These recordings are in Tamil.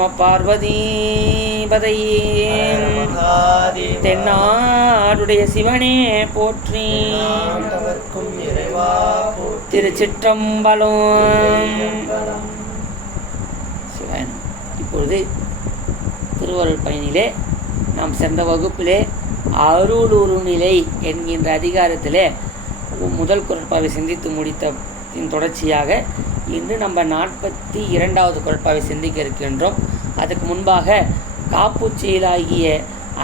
நம பார்வதி பதையே. தென்னாடுடைய சிவனே போற்றி. திருச்சிற்றம்பலம். சிவன். இப்பொழுது திருவருள் பயனிலே நாம் சென்ற வகுப்பிலே அருளுரு நிலை என்கின்ற அதிகாரத்திலே முதல் குறட்பாவை சிந்தித்து முடித்ததின் தொடர்ச்சியாக இன்று நம்ம 42வது குறட்பாவை சிந்திக்க இருக்கின்றோம். அதுக்கு முன்பாக காப்புச்செயலாகிய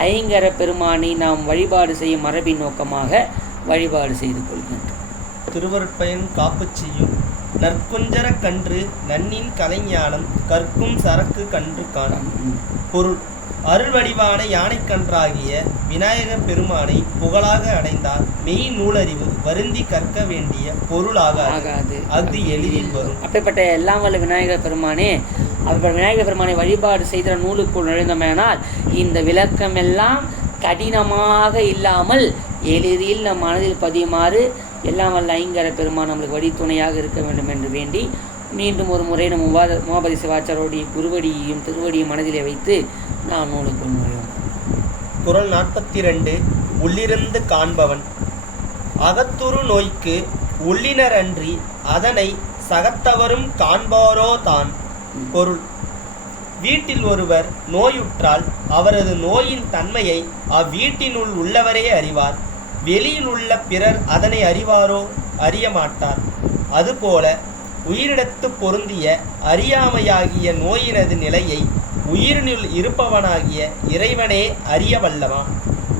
ஐங்கர பெருமானை நாம் வழிபாடு செய்யும் மரபின் நோக்கமாக வழிபாடு செய்து கொள்கின்றோம். திருவருட்பயன் காப்பு செய்யும் நற்குஞ்சர கன்று நன்னின் கலைஞானம் கற்கும் சரக்கு கன்று காணும். பொருள்: அருள் வடிவான யானை கன்றாகிய விநாயக பெருமானை புகழாக அடைந்தால் மெய் நூலறிவு வருந்தி கற்க வேண்டிய பொருளாக ஆகாது, அது எளிதில் வரும். அப்படிப்பட்ட எல்லாம் வல்ல விநாயகர் பெருமானே, அப்படிப்பட்ட விநாயகர் பெருமானை வழிபாடு செய்த நூலுக்குள் நுழைந்தோமேனால் இந்த விளக்கம் எல்லாம் கடினமாக இல்லாமல் எளிதில் நம் மனதில் பதியுமாறு எல்லாம் வல்ல ஐங்கர பெருமான் நம்மளுக்கு வழித்துணையாக இருக்க வேண்டும் என்று வேண்டி மீண்டும் ஒரு முறை நம் உமாபதி சிவாச்சாரோடைய குருவடியையும் திருவடியும் மனதிலே வைத்து நாம் நூலுக்குள் நுழைவோம். குறள் 42. உள்ளிருந்து காண்பவன் அகத்துரு நோய்க்கு உள்ளினரன்றி அதனை சகத்தவரும் காண்பாரோ தான். பொருள்: வீட்டில் ஒருவர் நோயுற்றால் அவரது நோயின் தன்மையை அவ்வீட்டினுள் உள்ளவரே அறிவார். வெளியில் உள்ள பிறர் அதனை அறிவாரோ? அறிய மாட்டார். அதுபோல உயிரிடத்து பொருந்திய அறியாமையாகிய நோயினது நிலையை உயிரினுள் இருப்பவனாகிய இறைவனே அறிய வல்லவான்.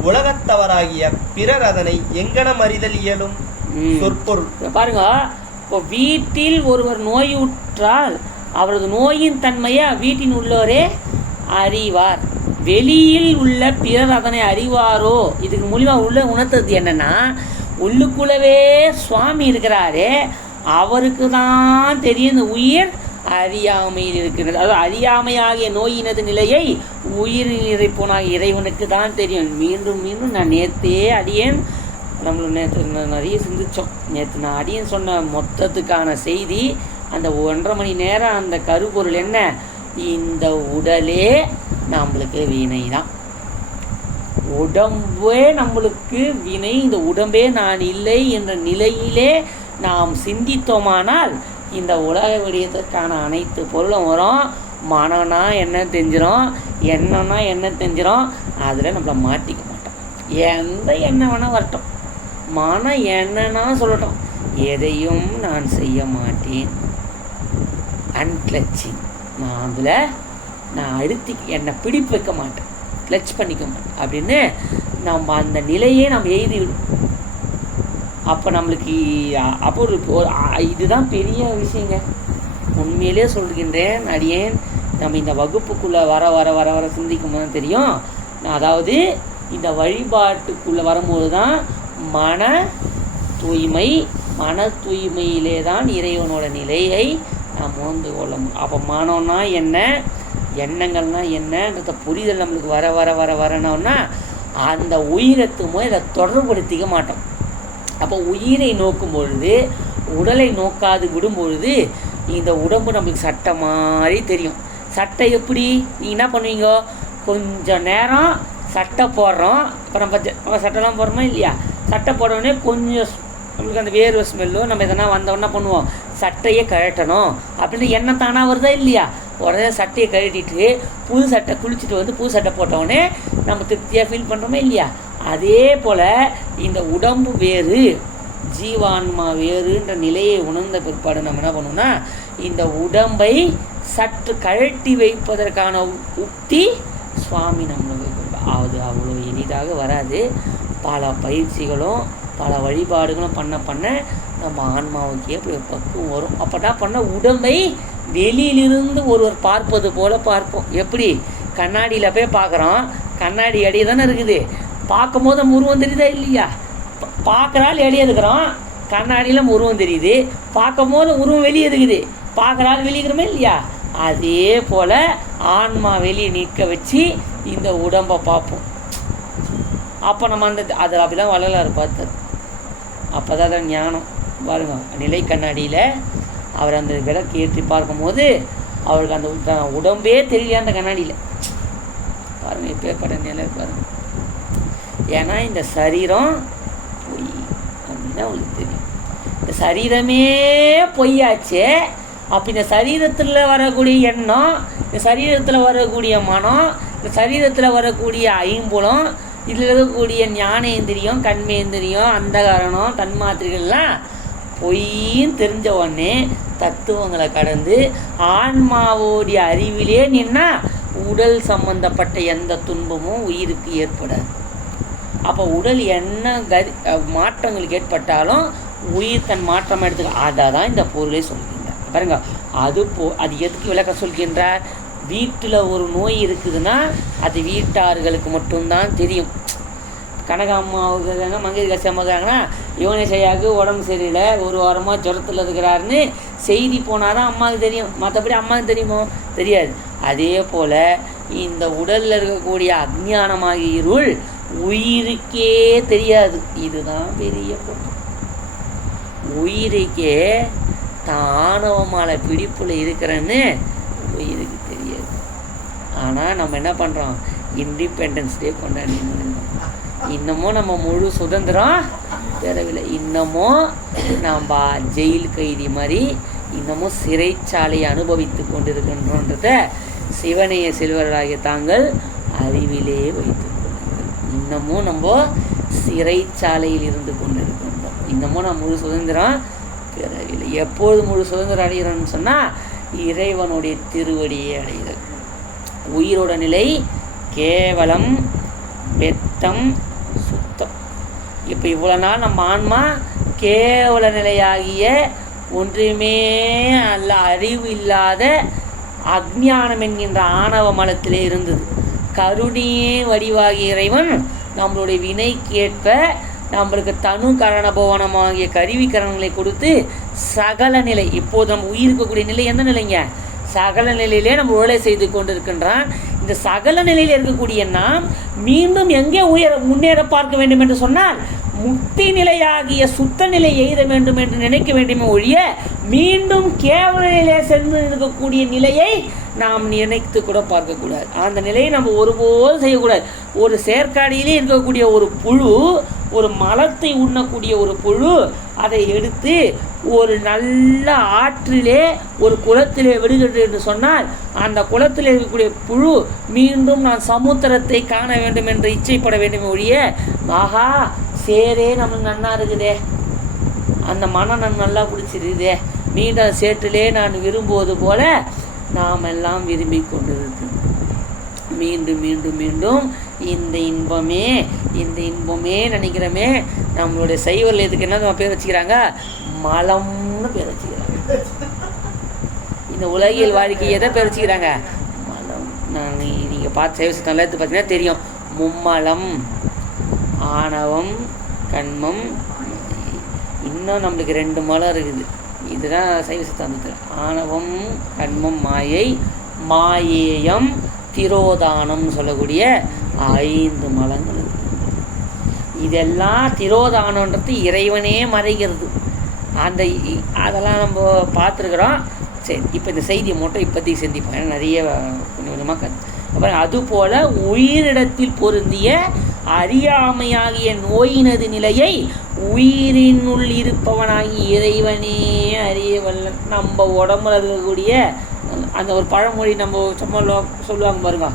உலகத்தவராகிய பிறர் அதனை எங்கனம் அறிதல் இயலும்? சொற்பொருள் பாருங்க. இப்போ வீட்டில் ஒருவர் நோயுற்றால் அவரது நோயின் தன்மையை வீட்டின் உள்ளவரே அறிவார். வெளியில் உள்ள பிறர் அதனை அறிவாரோ? இதுக்கு மூலியமா உள்ள உணர்த்தது என்னன்னா, உள்ளுக்குள்ளவே சுவாமி இருக்கிறாரே, அவருக்கு தான் தெரியும் இந்த உயிர் அறியாமையில் இருக்கிறது. அதாவது அறியாமையாகிய நோயினது நிலையை உயிரில் இறைப்போனாகிய இறைவனுக்கு தான் தெரியும். மீண்டும் மீண்டும் நான் நேற்றே அடியேன் நேற்று நிறைய சிந்தித்தோம். நேற்று நான் அடியேன் சொன்ன மொத்தத்துக்கான செய்தி அந்த 1.5 மணி நேரம் அந்த கருப்பொருள் என்ன? இந்த உடலே நம்மளுக்கு வினை தான். உடம்பே நம்மளுக்கு வினை. இந்த உடம்பே நான் இல்லை என்ற நிலையிலே நாம் சிந்தித்தோமானால் இந்த உலக விடயத்திற்கான அனைத்து பொருளும் வரும். மனம்னா என்ன தெரிஞ்சிடும், எண்ணம்னா என்ன தெரிஞ்சிடும். அதில் நம்மளை மாட்டிக்க மாட்டோம். எந்த எண்ணம் வேணால் வரட்டும், மனம் என்னன்னா சொல்லட்டும், எதையும் நான் செய்ய மாட்டேன். அன்கிளச்சிங். நான் அதில் அழுத்தி என்னை பிடிப்பு வைக்க மாட்டேன், கிளச் பண்ணிக்க மாட்டேன் அப்படின்னு நம்ம அந்த நிலையே நம்ம எழுதிவிடும். அப்போ நம்மளுக்கு அப்போ இதுதான் பெரிய விஷயங்க. உண்மையிலே சொல்கின்றேன் அடியேன். நம்ம இந்த வகுப்புக்குள்ளே வர வர வர வர சிந்திக்கும் போது தான் தெரியும். அதாவது இந்த வழிபாட்டுக்குள்ளே வரும்போது தான் மன தூய்மையிலே தான் இறைவனோட நிலையை நாம் உணர்ந்து கொள்ள முடியும். அப்போ மனம்னா என்ன, எண்ணங்கள்னா என்னன்றத புரிதல் நம்மளுக்கு வர வர வர வரணும்னா அந்த உயிரத்துமோ இதை தொடர்புபடுத்திக்க மாட்டோம். அப்போ உயிரை நோக்கும் பொழுது உடலை நோக்காது விடும் பொழுது இந்த உடம்பு நம்மளுக்கு சட்டை மாதிரி தெரியும். சட்டை எப்படி? நீங்கள் என்ன பண்ணுவீங்க? கொஞ்சம் நேரம் சட்டை போடுறோம். இப்போ நம்ம சட்டைலாம் போடுறோமா இல்லையா? சட்டை போடுறோடனே கொஞ்சம் நம்மளுக்கு அந்த வேர்வை ஸ்மெல்லோ நம்ம எதனா வந்தோன்னா பண்ணுவோம், சட்டையை கழட்டணும் அப்படின்னு எண்ணம் தானாக வருதா இல்லையா? உடனே சட்டையை கழட்டிட்டு புது சட்டை குளிச்சுட்டு வந்து புது சட்டை போட்டவுடனே நம்ம திருப்தியாக ஃபீல் பண்ணுறோமா இல்லையா? அதே போல் இந்த உடம்பு வேறு ஜீவான்மா வேறுன்ற நிலையை உணர்ந்த பிற்பாடு நம்ம என்ன பண்ணோம்னா இந்த உடம்பை சற்று கழட்டி வைப்பதற்கான உக்தி சுவாமி நம்மளுக்கு அது அவ்வளோ எளிதாக வராது. பல பயிற்சிகளும் பல வழிபாடுகளும் பண்ண நம்ம ஆன்மாவுக்கு எப்படி பக்குவம் வரும். அப்போனா பண்ண உடம்பை வெளியிலிருந்து ஒருவர் பார்ப்பது போல் பார்ப்போம். எப்படி? கண்ணாடியில் போய் பார்க்குறோம், கண்ணாடி எடையே தானே இருக்குது. பார்க்கும் போது நம்ம உருவம் தெரியுதா இல்லையா? பார்க்குறாள் எடையே இருக்கிறோம், கண்ணாடியில் உருவம் தெரியுது. பார்க்கும் போது உருவம் வெளியே இருக்குது, பார்க்குறாள் வெளியிருக்கிறோமே இல்லையா? அதே போல் ஆன்மா வெளியே நிற்க வச்சு இந்த உடம்பை பார்ப்போம். அப்போ நம்ம அதில் அப்படி தான் வள்ளலார் பார்த்தார். அப்போ தான் அதான் ஞானம். பாருங்க, நிலை கண்ணாடியில் அவர் அந்த விளக்கு ஏற்றி பார்க்கும்போது அவருக்கு அந்த உடம்பே தெரியல அந்த கண்ணாடியில். பாருங்கள் எப்பேற்பட்ட நிலை பாருங்கள். ஏன்னா இந்த சரீரம் பொய் அப்படின்னு அவங்களுக்கு தெரியும். இந்த சரீரமே பொய்யாச்சு. அப்போ இந்த சரீரத்தில் வரக்கூடிய எண்ணம், இந்த சரீரத்தில் வரக்கூடிய மனம், இந்த சரீரத்தில் வரக்கூடிய ஐம்புலம், இதில் இருக்கக்கூடிய ஞானேந்திரியம், கண்மேந்திரியம், அந்தகாரணம், தன்மாத்திரைகள்லாம் பொய்ன்னு தெரிஞ்ச உடனே தத்துவங்களை கடந்து ஆன்மாவோடைய அறிவிலே நின்னா உடல் சம்பந்தப்பட்ட எந்த துன்பமும் உயிருக்கு ஏற்படாது. அப்போ உடல் என்ன மாற்றங்களுக்கு ஏற்பட்டாலும் உயிர் தன் மாற்றம் எடுத்துக்க. அதை தான் இந்த பொருளை சொல்கின்றார் பாருங்க. அது எதுக்கு விளக்க சொல்கின்றார்? வீட்டில் ஒரு நோய் இருக்குதுன்னா அது வீட்டார்களுக்கு மட்டும்தான் தெரியும். கனகாம்மாவுக்கு இருக்காங்க, மங்கையர்கட்சி அம்மா இருக்காங்கன்னா யோனேசையாவுக்கு உடம்பு சரியில்லை, ஒரு வாரமாக ஜுரத்தில் இருக்கிறாருன்னு செய்தி போனால் தான் அம்மாவுக்கு தெரியும். மற்றபடி அம்மாவுக்கு தெரியுமோ? தெரியாது. அதே போல் இந்த உடலில் இருக்கக்கூடிய அஞ்ஞானமாகிய இருள் உயிருக்கே தெரியாது. இதுதான் பெரிய பொருள். உயிருக்கே தானவமான பிடிப்பில் இருக்கிறேன்னு உயிருக்கு தெரியாது. ஆனால் நம்ம என்ன பண்ணுறோம்? இண்டிபெண்டன்ஸ் டே கொண்டாடி இன்னமும் நம்ம முழு சுதந்திரம் பெறவில்லை. இன்னமும் நம்ம ஜெயில் கைதி மாதிரி இன்னமும் சிறைச்சாலையை அனுபவித்து கொண்டிருக்கின்றோன்றத சிவனைய செல்வராகிய தாங்கள் அறிவிலே வைத்து இன்னமும் நம்ம சிறைச்சாலையில் இருந்து கொண்டிருக்கின்றோம். இன்னமும் நம்ம முழு சுதந்திரம் பெறவில்லை. எப்போது முழு சுதந்திரம் அடைகிறோம்னு சொன்னால் இறைவனுடைய திருவடியை அடைகிறது. உயிரோட நிலை கேவலம், வெத்தம், சுத்தம். இப்போ இவ்வளோ நாள் நம்ம ஆன்மா கேவல நிலையாகிய ஒன்றுமே அல்ல அறிவு இல்லாத அஞ்ஞானம் என்கின்ற ஆணவ மலத்திலே இருந்தது. கருணையே வடிவாகிய இறைவன் நம்மளுடைய வினைக்கேற்ப நம்மளுக்கு தனு கரணபவனமாகிய கருவிக்கரணங்களை கொடுத்து சகல நிலை, இப்போது நம்ம உயிருக்கக்கூடிய நிலை எந்த நிலைங்க? சகல நிலையிலே நம்ம உடலை செய்து கொண்டிருக்கின்றான். இந்த சகல நிலையில் இருக்கக்கூடிய நாம் மீண்டும் எங்கே முன்னேற பார்க்க வேண்டும் என்று சொன்னால் முக்தி நிலையாகிய சுத்த நிலை எய்த வேண்டும் என்று நினைக்க வேண்டுமே ஒழிய மீண்டும் கேவல நிலையை சென்று இருக்கக்கூடிய நிலையை நாம் நினைத்து கூட பார்க்கக்கூடாது. அந்த நிலையை நம்ம ஒருபோதும் செய்யக்கூடாது. ஒரு செயற்காடியிலே இருக்கக்கூடிய ஒரு புழு, ஒரு மலத்தை உண்ணக்கூடிய ஒரு புழு, அதை எடுத்து ஒரு நல்ல ஆற்றிலே ஒரு குளத்திலே விடுகிறது என்று சொன்னால் அந்த குளத்தில் இருக்கக்கூடிய புழு மீண்டும் நான் சமுத்திரத்தை காண வேண்டும் என்று இச்சைப்பட வேண்டும் ஒழிய ஆஹா சேரே நம்மளுக்கு நன்னா இருக்குதே, அந்த மனம் நான் நல்லா பிடிச்சிருக்குதே, மீண்டும் சேற்றிலே நான் விரும்புவது போல நாம் எல்லாம் விரும்பி கொண்டிருக்கிறோம். மீண்டும் மீண்டும் மீண்டும் இந்த இன்பமே நினைக்கிறோமே. நம்மளுடைய சைவர்கள் இதுக்கு என்ன பேர் வச்சுக்கிறாங்க? மலம்னு பேர் வச்சுக்கிறாங்க. இந்த உலகியல் வாழ்க்கை எதை பேர் வச்சுக்கிறாங்க? மலம். நீங்கள் பார்த்து சைவ சித்தாந்தம் எடுத்து பார்த்தீங்கன்னா தெரியும். மும்மலம், ஆணவம், கண்மம். இன்னும் நம்மளுக்கு 2 மலம் இருக்குது. இதுதான் சைவ சித்தாந்தத்தில். ஆணவம், கண்மம், மாயை, மாயேயம், திரோதானம் சொல்லக்கூடிய 5 மலங்கள். இதெல்லாம் திரோதானன்றது இறைவனே மறைகிறது. அதெல்லாம் நம்ம பார்த்துருக்குறோம். சரி, இப்போ இந்த செய்தியை மட்டும் இப்போதைக்கு சிந்திப்போம். ஏன்னா நிறைய கொஞ்சம் கொஞ்சமாக அப்புறம் அதுபோல் உயிரிடத்தில் பொருந்திய அறியாமையாகிய நோயினது நிலையை உயிரினுள் இருப்பவனாகி இறைவனே அறிய வல்லன். நம்ம உடம்புல இருக்கக்கூடிய அந்த ஒரு பழமொழி நம்ம சும்மா சொல்லுவாங்க பாருங்க,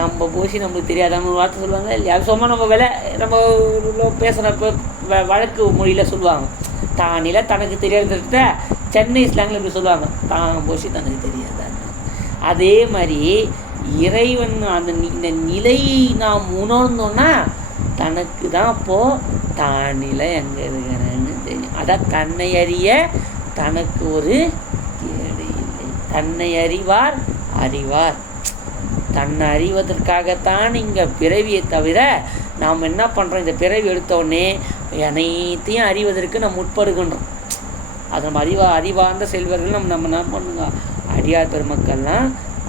நம்ம போசி நம்மளுக்கு தெரியாதாங்க ஒரு வார்த்தை சொல்லுவாங்க இல்லையா? அது சும்மா நம்ம பேசுகிறப்ப வழக்கு மொழியில் சொல்லுவாங்க. தானில தனக்கு தெரியாத சென்னை ஸ்லாங்கில் இப்படி சொல்லுவாங்க, தான் போசி தனக்கு தெரியாதாங்க. அதே மாதிரி இறைவன் இந்த நிலையை நாம் உணர்ந்தோன்னா தனக்கு தான் அப்போது தான் நிலை எங்கே இருக்கிறேன்னு தெரியும். அதான் தன்னை அறிய தனக்கு ஒரு கேடு இல்லை. தன்னை அறிவார் அறிவார். தன்னை அறிவதற்காகத்தான் இங்கே பிறவியை தவிர நாம் என்ன பண்ணுறோம்? இந்த பிறவி எடுத்தோடனே அனைத்தையும் அறிவதற்கு நம்ம உட்படுகின்றோம். அது நம்ம அறிவார்ந்த செல்வர்கள் நம்ம என்ன பண்ணுங்க, அடியார் பெருமக்கள்லாம்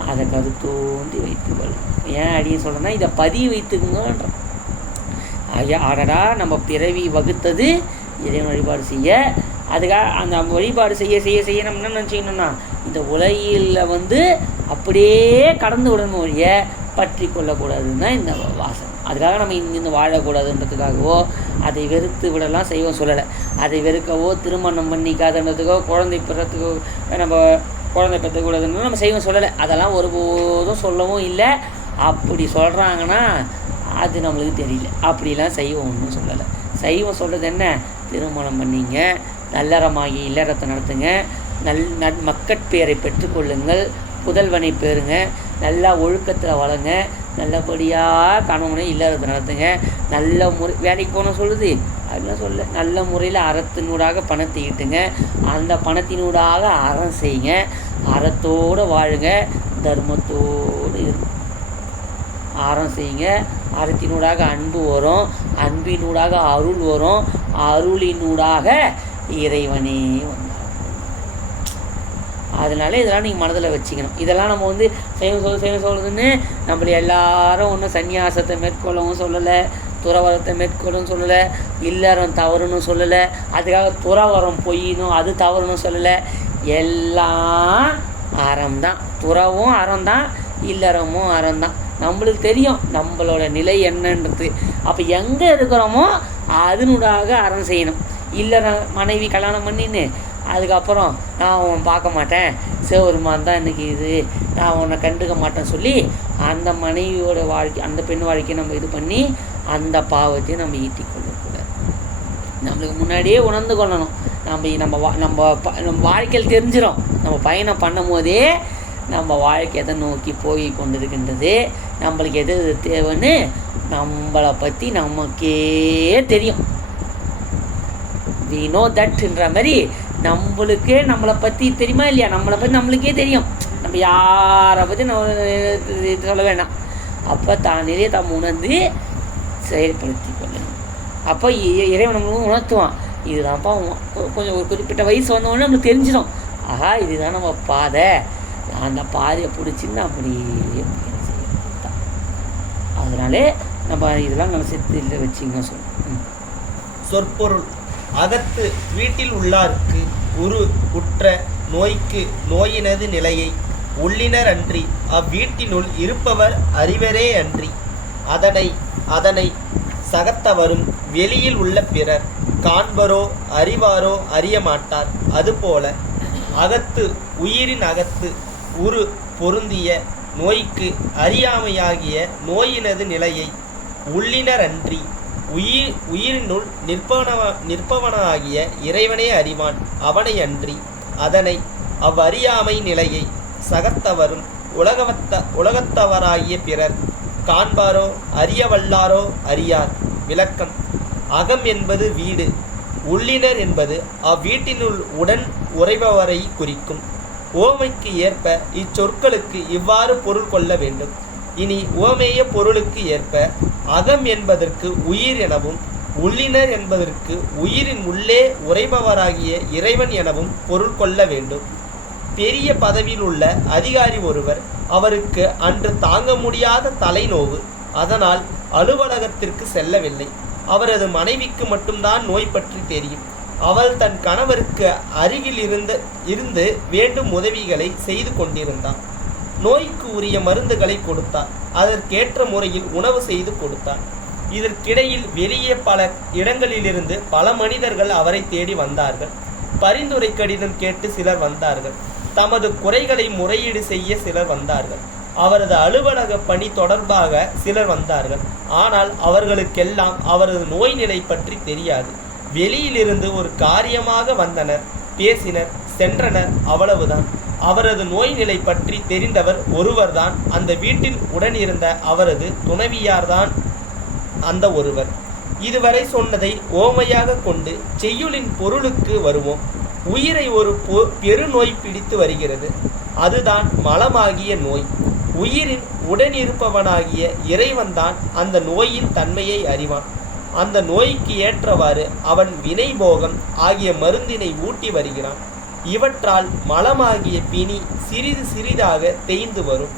அதை கருத்தோண்டி வைத்துக்கொள்ளும். ஏன் அடின்னு சொல்கிறேன்னா இதை பதிவு வைத்துக்குங்கன்றோம். ஆடடா நம்ம பிறவி வகுத்தது இறைவன் வழிபாடு செய்ய. அதுக்காக அந்த வழிபாடு செய்ய செய்ய செய்ய நம்ம என்ன நினச்சிக்கணும்னா இந்த இந்த உலகில் அப்படியே கடந்து விடணும் ஒழிய பற்றி கொள்ளக்கூடாதுன்னு தான் இந்த வாசனை. அதுக்காக நம்ம இங்கிருந்து வாழக்கூடாதுன்றதுக்காகவோ அதை வெறுத்து விடலாம் செய்வோம் சொல்லலை. அதை வெறுக்கவோ திருமணம் பண்ணிக்காதுன்றதுக்கோ குழந்தை பெறத்துக்கோ நம்ம குழந்தை பெற்றக்கூடாதுன்னு நம்ம செய்வோம் சொல்லலை. அதெல்லாம் ஒருபோதும் சொல்லவும் இல்லை. அப்படி சொல்கிறாங்கன்னா அது நம்மளுக்கு தெரியல. அப்படிலாம் செய்வோம் ஒன்றும் சொல்லலை. சைவம் சொல்கிறது என்ன? திருமணம் பண்ணிங்க, நல்லறமாகி இல்லறத்தை நடத்துங்க, மக்கட்பேரை பெற்றுக்கொள்ளுங்கள், புதல்வனை பெறுங்க, நல்லா ஒழுக்கத்தில் வளங்க, நல்லபடியாக கணவனை இல்லறத்தை நடத்துங்க, நல்ல வேலைக்கு போகணும் சொல்லுது அப்படிலாம் சொல்ல. நல்ல முறையில் அறத்தினூடாக பணத்தை ஈட்டுங்க, அந்த பணத்தினூடாக அறம் செய்யுங்க, அறத்தோடு வாழுங்க, தர்மத்தோடு இருக்கும். அறம் செய்யுங்க, அறத்தினூடாக அன்பு வரும், அன்பினூடாக அருள் வரும், அருளினூடாக இறைவனே வந்தார். அதனால இதெல்லாம் நீங்கள் மனதில் வச்சுக்கணும். இதெல்லாம் நம்ம செய்ய சொல்லுதுன்னு நம்மள எல்லாரும் ஒன்றும் சன்னியாசத்தை மேற்கொள்ளவும் சொல்லலை, துறவரத்தை மேற்கொள்ளவும் சொல்லலை, இல்லறம் தவறுன்னு சொல்லலை, அதுக்காக துறவரம் பொய்யணும் அது தவறுன்னு சொல்லலை. எல்லாம் அறம்தான். துறவும் அறம்தான், இல்லறமும் அறம்தான். நம்மளுக்கு தெரியும் நம்மளோட நிலை என்னன்றது. அப்போ எங்கே இருக்கிறோமோ அதனூடாக அறம் செய்யணும். இல்லை மனைவி கல்யாணம் பண்ணின்னு அதுக்கப்புறம் நான் உன்னை பார்க்க மாட்டேன், சிவபெருமான் தான் இன்றைக்கி இது, நான் உன்னை கண்டுக்க மாட்டேன்னு சொல்லி அந்த மனைவியோட வாழ்க்கை, அந்த பெண் வாழ்க்கையை நம்ம இது பண்ணி அந்த பாவத்தையும் நம்ம ஈட்டி கொள்ளக்கூடாது. நம்மளுக்கு முன்னாடியே உணர்ந்து கொள்ளணும். நம்ம வாழ்க்கையில் தெரிஞ்சிடும். நம்ம பயணம் பண்ணும் போதே நம்ம வாழ்க்கை எதை நோக்கி போய் கொண்டிருக்கின்றது, நம்மளுக்கு எது தேவைன்னு நம்மளை பற்றி நமக்கே தெரியும். வி நோ தட்ன்ற மாதிரி நம்மளுக்கே நம்மளை பற்றி தெரியுமா இல்லையா? நம்மளை பற்றி நம்மளுக்கே தெரியும். நம்ம யாரை பற்றி நம்ம சொல்ல வேண்டாம். அப்போ தானே தாம் உணர்ந்து செயல்படுத்தி கொள்ளணும். அப்போ இறைவன் நம்மளும் உணர்த்துவான். இதுதான்ப்பா கொஞ்சம் ஒரு குறிப்பிட்ட வயசு வந்தோடனே நம்மளுக்கு தெரிஞ்சிடும். ஆஹா இதுதான் நம்ம பாதை, அந்த பாதையை பிடிச்சின்னு அப்படியே செய்யணும். அதனாலே நம்ம இதெல்லாம் நம்ம செத்து வச்சிங்க சொல்லணும். சொற்பொருள். அகத்து வீட்டில் உள்ளார்க்கு உரு உற்ற நோய்க்கு நோயினது நிலையை உள்ளினர் அன்றி அவ்வீட்டினுள் இருப்பவர் அறிவரே அன்றி அதனை சகத்தவரும் வெளியில் உள்ள பிறர் காண்பரோ அறிவாரோ அறிய மாட்டார். அதுபோல அகத்து உயிரின் அகத்து உரு பொருந்திய நோய்க்கு அறியாமையாகிய நோயினது நிலையை உள்ளினர் அன்றி உயிரினுள் நிற்பவனாகிய இறைவனே அறிவான். அவனை அன்றி அதனை அவ்வறியாமை நிலையை சகத்தவரும் உலகத்தவராகிய பிறர் காண்பாரோ அறியவல்லாரோ அறியார். விளக்கம். அகம் என்பது வீடு, உள்ளினர் என்பது அவ்வீட்டினுள் உடன் உறைபவரை குறிக்கும். ஓமைக்கு ஏற்ப இச்சொற்களுக்கு இவ்வாறு பொருள் கொள்ள வேண்டும். இனி ஓமேய பொருளுக்கு ஏற்ப அகம் என்பதற்கு உயிர் எனவும் உள்ளினர் என்பதற்கு உயிரின் உள்ளே உறைபவராகிய இறைவன் எனவும் பொருள் கொள்ள வேண்டும். பெரிய பதவியில் உள்ள அதிகாரி ஒருவர், அவருக்கு அன்று தாங்க முடியாத தலைநோவு, அதனால் அலுவலகத்திற்கு செல்லவில்லை. அவரது மனைவிக்கு மட்டும்தான் நோய் பற்றி தெரியும். அவள் தன் கணவருக்கு அருகில் இருந்து வேண்டும் உதவிகளை செய்து கொண்டிருந்தாள். நோய்க்கு உரிய மருந்துகளை கொடுத்தார், அதற்கேற்ற முறையில் உணவு செய்து கொடுத்தார். இதற்கிடையில் வெளியே பல இடங்களிலிருந்து பல மனிதர்கள் அவரை தேடி வந்தார்கள். பரிந்துரை கடிதம் கேட்டு சிலர் வந்தார்கள். தமது குறைகளை முறையீடு செய்ய சிலர் வந்தார்கள். அவரது அலுவலக பணி தொடர்பாக சிலர் வந்தார்கள். ஆனால் அவர்களுக்கெல்லாம் அவரது நோய் நிலை பற்றி தெரியாது. வெளியிலிருந்து ஒரு காரியமாக வந்தனர், பேசினர், சென்றனர், அவ்வளவுதான். அவரது நோய் நிலை பற்றி தெரிந்தவர் ஒருவர்தான். அந்த வீட்டில் உடனிருந்த அவரது துணைவியார்தான் அந்த ஒருவர். இதுவரை சொன்னதை ஓமையாக கொண்டு செய்யுளின் பொருளுக்கு வருவோம். உயிரை ஒரு பெருநோய் பிடித்து வருகிறது. அதுதான் மலமாகிய நோய். உயிரின் உடனிருப்பவனாகிய இறைவன்தான் அந்த நோயின் தன்மையை அறிவான். அந்த நோய்க்கு ஏற்றவாறு அவன் வினைபோகம் ஆகிய மருந்தினை ஊட்டி வருகிறான். இவற்றால் மலமாகிய பிணி சிறிது சிறிதாக தேய்ந்து வரும்.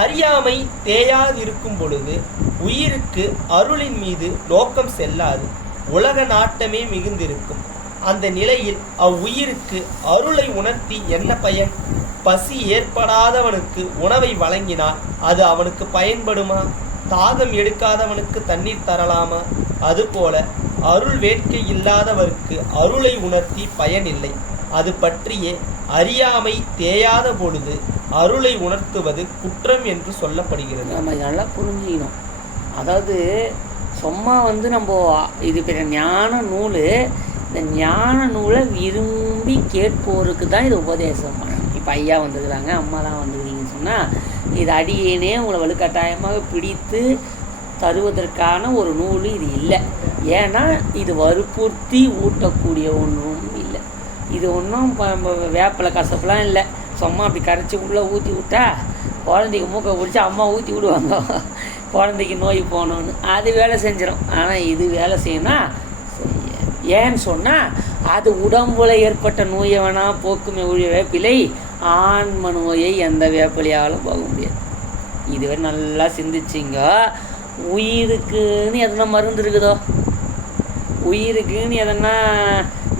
அறியாமை தேயாதிருக்கும் பொழுது உயிருக்கு அருளின் மீது நோக்கம் செல்லாது, உலக நாட்டமே மிகுந்திருக்கும். அந்த நிலையில் அவ்வுயிருக்கு அருளை உணர்த்தி என்ன பயன்? பசி ஏற்படாதவனுக்கு உணவை வழங்கினால் அது அவனுக்கு பயன்படுமா? தாகம் எடுக்காதவனுக்கு தண்ணீர் தரலாமா? அதுபோல அருள் வேட்கை இல்லாதவருக்கு அருளை உணர்த்தி பயனில்லை. அது பற்றியே அறியாமை தேயாத பொழுது அருளை உணர்த்துவது குற்றம் என்று சொல்லப்படுகிறது. நம்ம நல்லா புரிஞ்சுக்கணும். அதாவது சும்மா நம்ம இது பெரிய ஞான நூல், இந்த ஞான நூலை விரும்பி கேட்போருக்கு தான் இது உபதேசம் பண்ணணும். இப்போ ஐயா வந்துருக்குறாங்க, அம்மாலாம் வந்துருக்கீங்கன்னு சொன்னால் இது அடியேனே உங்களை வலுக்கட்டாயமாக பிடித்து தருவதற்கான ஒரு நூல் இது இல்லை. ஏன்னா இது வற்புறுத்தி ஊட்டக்கூடிய ஒன்றும் இல்லை. இது ஒன்றும் வேப்பிலை கசப்புலாம் இல்லை. சும்மா அப்படி கரைச்சி உள்ளே ஊற்றி விட்டா குழந்தைக்கு மூக்கை பிடிச்சி அம்மா ஊற்றி விடுவாங்க, குழந்தைக்கு நோய் போகணுன்னு. அது வேலை செஞ்சிடும். ஆனால் இது வேலை செய்யணும் ஏன்னு சொன்னால் அது உடம்புல ஏற்பட்ட நோயை வேணால் போக்குமே ஒழிய வேப்பிலை ஆன்ம நோயை எந்த வேப்பிலையாலும் போக முடியாது. இதுவே நல்லா சிந்திச்சிங்க. உயிருக்குன்னு எதனா மருந்து இருக்குதோ? உயிருக்குன்னு எதனா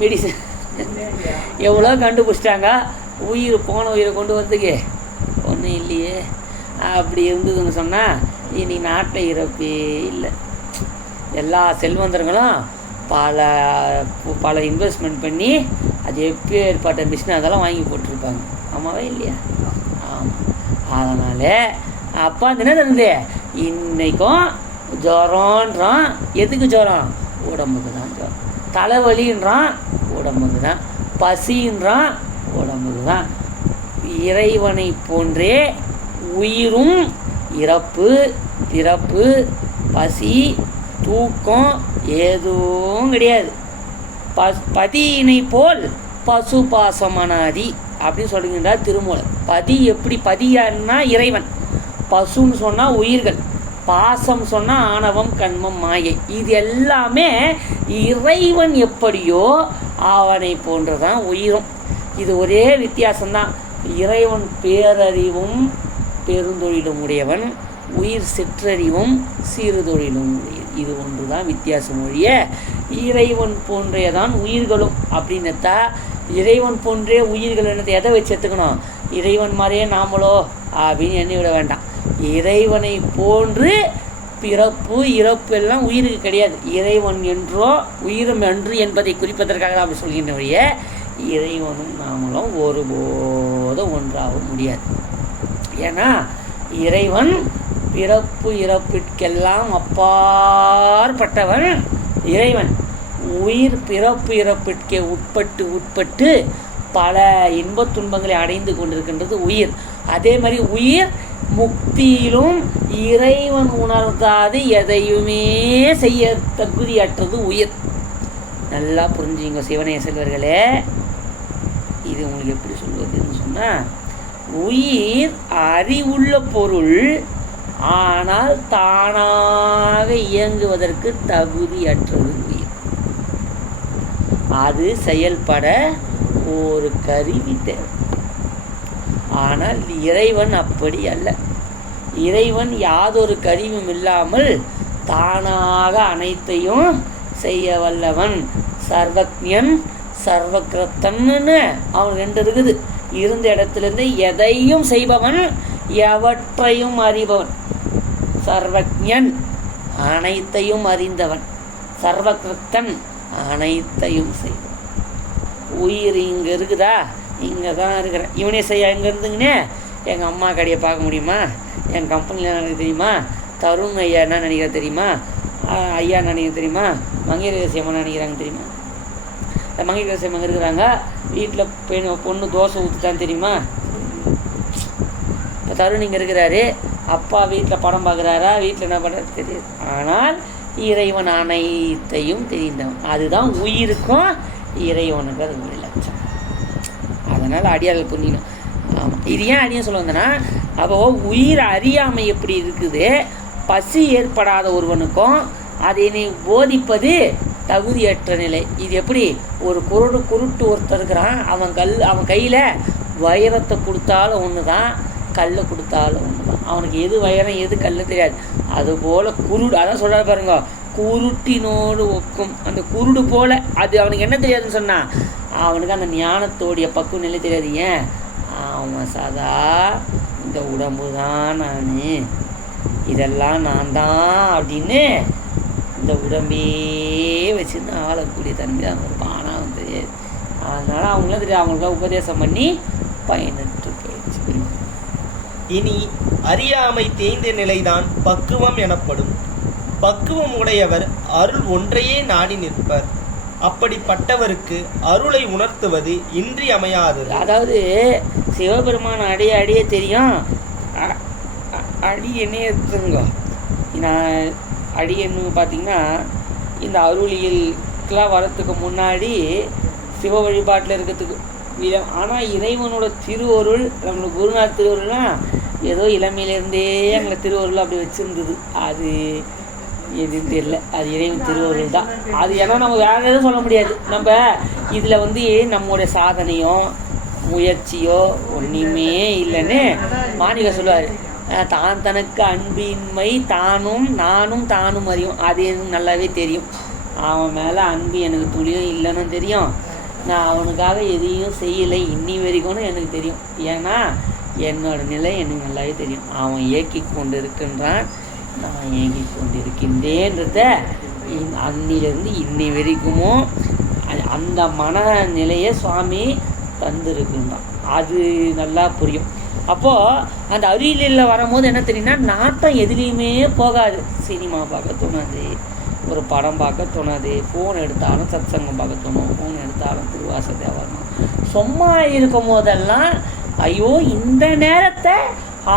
மெடிசன் எவ்வளோ கண்டுபிடிச்சிட்டாங்க. போன உயிரை கொண்டு வரதுக்கு ஒன்றும் இல்லையே. அப்படி இருந்ததுன்னு சொன்னால் இனி நாட்டில் இறப்பே இல்லை. எல்லா செல்வந்தர்களும் பல இன்வெஸ்ட்மெண்ட் பண்ணி அது எப்பேற்பட்ட மிஷின் அதெல்லாம் வாங்கி போட்டிருப்பாங்க. ஆமாவே இல்லையா? ஆமாம். அதனால் அப்பா என்ன தருது? இன்றைக்கும் ஜுரம்ன்றான். எதுக்கு ஜுரம்? உடம்புக்கு தான் ஜுரம். தலைவலின்றான், உடம்புக்கு தான். பசின்றான், உடம்புக்கு தான். இறைவனை போன்றே உயிரும் இறப்பு, பிறப்பு, பசி, தூக்கம் எதுவும் கிடையாது. பதியினை போல் பசு பாசமனாதி அப்படின்னு சொல்லுகின்றார் திருமூலர். பதி எப்படி? பதியான்னா இறைவன், பசுன்னு சொன்னால் உயிர்கள், பாசம் சொன்னால் ஆணவம், கண்மம், மாயை. இது எல்லாமே இறைவன் எப்படியோ அவனை போன்றுதான் உயிரும். இது ஒரே வித்தியாசம்தான். இறைவன் பேரறிவும் பெருந்தொழிலும் உடையவன், உயிர் சிற்றறிவும் சிறு தொழிலும் உடையது. இது ஒன்று தான் வித்தியாசம் ஒழிய இறைவன் போன்றேதான் உயிர்களும். அப்படின்னத்தா இறைவன் போன்றே உயிர்கள் என்னத்தை எதை வச்சு எடுத்துக்கணும்? இறைவன் மாதிரியே நாமளோ அப்படின்னு எண்ணி விட வேண்டாம். இறைவனை போன்று பிறப்பு இறப்பு எல்லாம் உயிருக்கு கிடையாது. இறைவன் என்றோ உயிரும் என்று என்பதை குறிப்பதற்காக தான் அப்படி சொல்கின்றவைய இறைவனும் நாமளும் ஒருபோதும் ஒன்றாக முடியாது. ஏன்னா இறைவன் பிறப்பு இறப்பிற்கெல்லாம் அப்பாற்பட்டவன் இறைவன். உயிர் பிறப்பு இறப்பிற்கே உட்பட்டு பல இன்பத் துன்பங்களை அடைந்து கொண்டிருக்கின்றது உயிர். அதே மாதிரி உயிர் முக்தியிலும் இறைவன் உணர்ந்தாது எதையுமே செய்ய தகுதியற்றது உயிர். நல்லா புரிஞ்சுங்க சிவனைய செல்வர்களே. இது உங்களுக்கு எப்படி சொல்வதுன்னு சொன்னால், உயிர் அறிவுள்ள பொருள், ஆனால் தானாக இயங்குவதற்கு தகுதியற்றது உயிர். அது செயல்பட ஒரு கருவி தேவை. ஆனால் இறைவன் அப்படி அல்ல. இறைவன் யாதொரு கருவியும் இல்லாமல் தானாக அனைத்தையும் செய்ய வல்லவன். சர்வக்ஞன் சர்வகிருத்தன்னு அவன் 2 இருக்குது. இருந்த இடத்துலேருந்து எதையும் செய்பவன், எவற்றையும் அறிபவன். சர்வக்ஞன் அனைத்தையும் அறிந்தவன், சர்வகிருத்தன் அனைத்தையும் செய்தவன். உயிர் இங்கே இருக்குதா? இங்கே தான் இருக்கிறேன். இவனே செய்ய இங்கே இருந்துங்கன்னே எங்கள் அம்மா கடையை பார்க்க முடியுமா? என் கம்பெனியில் என்ன நினைக்க தெரியுமா? தருண் ஐயா என்ன நினைக்கிற தெரியுமா? ஐயா நினைக்க தெரியுமா? மங்கை ரகசியம் என்ன நினைக்கிறாங்க தெரியுமா? இந்த மங்கை ரகசியம் அங்கே இருக்கிறாங்க. வீட்டில் பொண்ணு தோசை ஊற்றுதான் தெரியுமா? இப்போ தருண் இங்கே இருக்கிறாரு. அப்பா வீட்டில் படம் பார்க்குறாரா? வீட்டில் என்ன பண்ணுறது தெரியுது. ஆனால் இறைவன் அனைத்தையும் தெரிந்தவன். அதுதான் உயிருக்கும் இறைவனுக்கு அது ஒரு லட்சம். அதனால் அடியார்கள் புரியணும். ஆமாம். இது ஏன் அடியும் சொல்ல வந்தேன்னா, அப்போ உயிர் அறியாமை எப்படி இருக்குது? பசி ஏற்படாத ஒருவனுக்கும் அதனை போதிப்பது தகுதியற்ற நிலை. இது எப்படி? ஒரு குருட்டு ஒருத்தர் இருக்கிறான். அவன் கையில் வைரத்தை கொடுத்தாலும் ஒன்று தான், கல்லை கொடுத்தாலும் ஒன்று தான். அவனுக்கு எது வைரம் எது கல் தெரியாது. அதுபோல் அதான் சொல்கிறார் பாருங்க, குருட்டினோடு ஒக்கும். அந்த குருடு போல அது அவனுக்கு என்ன தெரியாதுன்னு சொன்னா, அவனுக்கு அந்த ஞானத்தோடைய பக்குவ நிலை தெரியாது. ஏன்? அவன் சதா இந்த உடம்பு தான் நான், இதெல்லாம் நான் தான் அப்படின்னு இந்த உடம்பே வச்சுருந்து ஆளக்கூடிய தன்மை தான் இருப்பான். ஆனால் அவன் தெரியாது. அதனால் அவங்களாம் தெரியாது. அவங்களுக்குலாம் உபதேசம் பண்ணி பயனற்று போயிடுச்சு. இனி அறியாமை தேய்ந்த நிலைதான் பக்குவம் எனப்படும். பக்குவம் உடையவர் அருள் ஒன்றையே நாடி நிற்பர். அப்படிப்பட்டவருக்கு அருளை உணர்த்துவது இன்றியமையாதது. அதாவது சிவபெருமான் அடைய தெரியும். அடி என்ன இருக்குங்க, நான் அடியன்னு பார்த்தீங்கன்னா இந்த அருளியலுக்கெல்லாம் வரத்துக்கு முன்னாடி சிவ வழிபாட்டில் இருக்கிறதுக்கு விதம். ஆனால் இறைவனோட திருவருள், நம்மளுக்கு குருநாத் திருவருள்லாம் ஏதோ இளமையிலேருந்தே எங்களை திருவருள் அப்படி வச்சுருந்தது. அது எதுன்னு தெரியல, அது இறைவன் திருவருள் தான் அது. ஏன்னா நம்ம வேற எதுவும் சொல்ல முடியாது. நம்ம இதில் நம்மளுடைய சாதனையோ முயற்சியோ ஒன்றுமே இல்லைன்னு மாணிக்க சொல்லுவார். தான் தனக்கு அன்பின்மை தானும் நானும் தானும் அறியும். அது எனக்கு நல்லாவே தெரியும். அவன் மேலே அன்பு எனக்கு துளியும் இல்லைன்னு தெரியும். நான் அவனுக்காக எதையும் செய்யலை இன்னி வரைக்கும்னு எனக்கு தெரியும். ஏன்னா என்னோட நிலை எனக்கு நல்லாவே தெரியும். அவன் இயக்கி கொண்டு இருக்கின்றான், நான் இயங்கி கொண்டு இருக்கின்றேன்றத அன்னிலிருந்து இன்னி வரைக்குமோ அந்த மனநிலையை சுவாமி தந்திருக்கின்றான். அது நல்லா புரியும். அப்போது அந்த அருளியில் வரும்போது என்ன தெரியும்னா, நாட்டம் எதுலேயுமே போகாது. சினிமா பார்க்க தோணாது, ஒரு படம் பார்க்க தோணாது, ஃபோன் எடுத்தாலும் சத்சங்கம் பார்க்க தோணும், ஃபோன் எடுத்தாலும் திருவாச தேவரம். சும்மா இருக்கும் போதெல்லாம் ஐயோ இந்த நேரத்தை